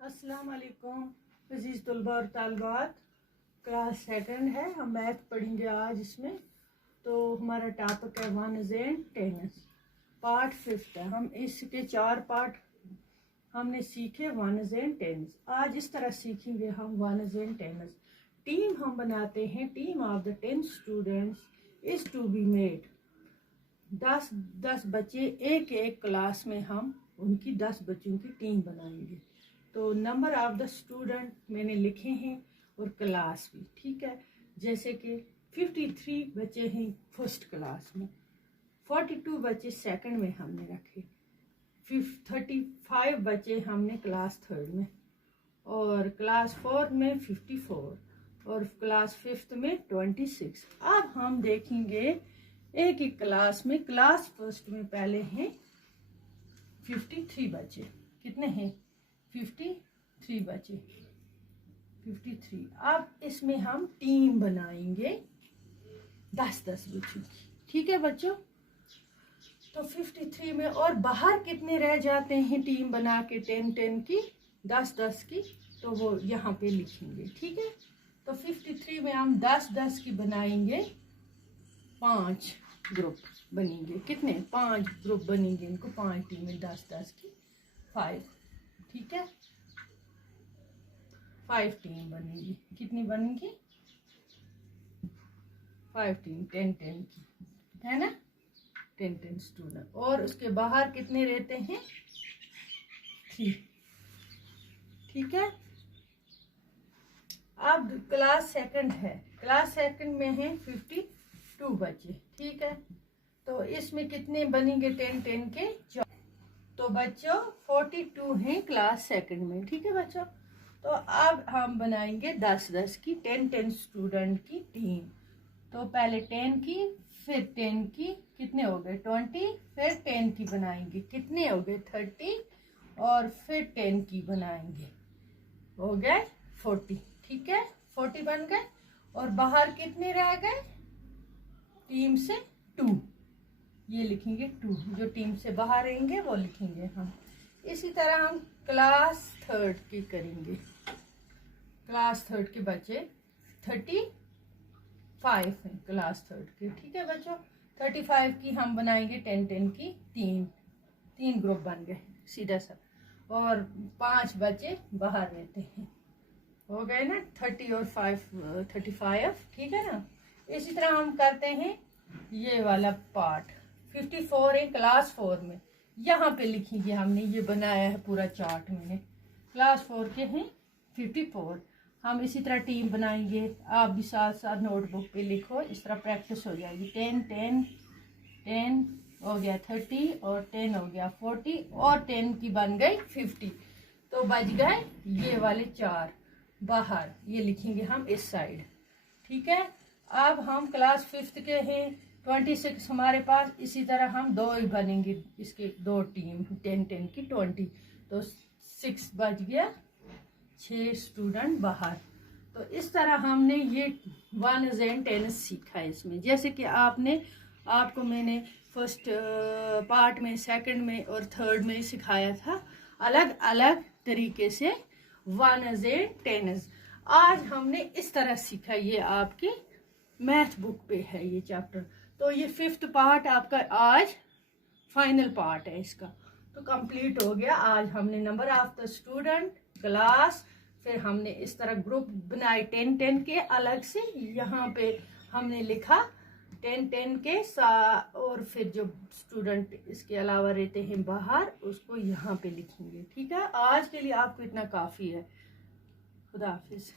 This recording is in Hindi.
अस्सलाम वालेकुम अजीज़ तलबा और तालबात। क्लास सेकंड है, हम मैथ पढ़ेंगे आज इसमें। तो हमारा टॉपिक है वनस एंड टेन्स, पार्ट 5 है। हम इसके 4 पार्ट हमने सीखे वनस एंड टेन्स। आज इस तरह सीखेंगे हम वनस एंड टेन्स। टीम हम बनाते हैं, team of the 10 students is to be made. 10 बच्चे एक एक क्लास में हम उनकी 10 बच्चों की टीम बनाएंगे। तो नंबर ऑफ द स्टूडेंट मैंने लिखे हैं और क्लास भी, ठीक है। जैसे कि 53 बच्चे हैं फर्स्ट क्लास में, 42 बच्चे सेकंड में हमने रखे, 35 बच्चे हमने क्लास थर्ड में, और क्लास फोर्थ में 54 और क्लास फिफ्थ में 26। अब हम देखेंगे एक ही क्लास में, क्लास फर्स्ट में पहले हैं 53 बच्चे। कितने हैं? 53 बचे, 53। अब इसमें हम टीम बनाएंगे 10-10 बच्चों की, ठीक है बच्चों। तो 53 में और बाहर कितने रह जाते हैं टीम बना के 10-10 की, 10-10 की, तो वो यहाँ पे लिखेंगे, ठीक है। तो 53 में हम 10-10 की बनाएंगे, 5 ग्रुप बनेंगे। कितने? 5 ग्रुप बनेंगे, इनको 5 टीमें 10-10 की, 5, ठीक है। 5 टीम बनेगी। कितनी बनेगी? 5 टीम 10-10 की, है ना, 10-10 स्टूडेंट। और उसके बाहर कितने रहते हैं? 3, ठीक है। अब क्लास सेकंड है, क्लास सेकंड में है 52 बच्चे, ठीक है। तो इसमें कितने बनेंगे 10-10 के? तो बच्चों 42 हैं क्लास सेकंड में, ठीक है बच्चों। तो अब हम बनाएंगे 10-10 की 10-10 स्टूडेंट की टीम। तो पहले 10 की, फिर 10 की, कितने हो गए? 20, फिर 10 की बनाएंगे, कितने हो गए? 30, और फिर 10 की बनाएंगे, हो गए 40, ठीक है। 40 बन गए। और बाहर कितने रह गए टीम से? 2, ये लिखेंगे 2, जो टीम से बाहर रहेंगे वो लिखेंगे हम। इसी तरह हम क्लास थर्ड की करेंगे। क्लास थर्ड के बच्चे 35 हैं क्लास थर्ड के, ठीक है बच्चों। 35 की हम बनाएंगे 10-10 की, 3 ग्रुप बन गए सीधा सा, और 5 बच्चे बाहर रहते हैं, हो गए ना 30 और 5 35, ठीक है ना। इसी तरह हम करते हैं ये वाला पार्ट। 54 है क्लास 4 में, यहाँ पे लिखेंगे, हमने ये बनाया है पूरा चार्ट मैंने। क्लास 4 के हैं 54। हम इसी तरह टीम बनाएंगे, आप भी साथ साथ नोटबुक पे लिखो, इस तरह प्रैक्टिस हो जाएगी। 10 हो गया 30, और 10 हो गया 40, और 10 की बन गई 50। तो बच गए ये वाले 4 बाहर, ये लिखेंगे हम इस साइड, ठीक है। अब हम क्लास फिफ्थ के हैं 26 हमारे पास। इसी तरह हम 2 ही बनेंगे, इसके 2 टीम 10-10 की 20। तो 6 बच गया, 6 स्टूडेंट बाहर। तो इस तरह हमने ये वनस एंड टेन्स सीखा है इसमें। जैसे कि आपको मैंने फर्स्ट पार्ट में, सेकंड में और थर्ड में सिखाया था, अलग अलग तरीके से वनस एंड टेन्स। आज हमने इस तरह सीखा, ये आपकी मैथ बुक पे है ये चैप्टर। तो ये 5th पार्ट आपका आज फाइनल पार्ट है इसका, तो कंप्लीट हो गया। आज हमने number of the student, class, फिर हमने इस तरह ग्रुप बनाए 10-10 के अलग से, यहाँ पे हमने लिखा 10-10 के और फिर जो स्टूडेंट इसके अलावा रहते हैं बाहर, उसको यहाँ पे लिखेंगे, ठीक है। आज के लिए आपको इतना काफ़ी है। खुदा हाफिज।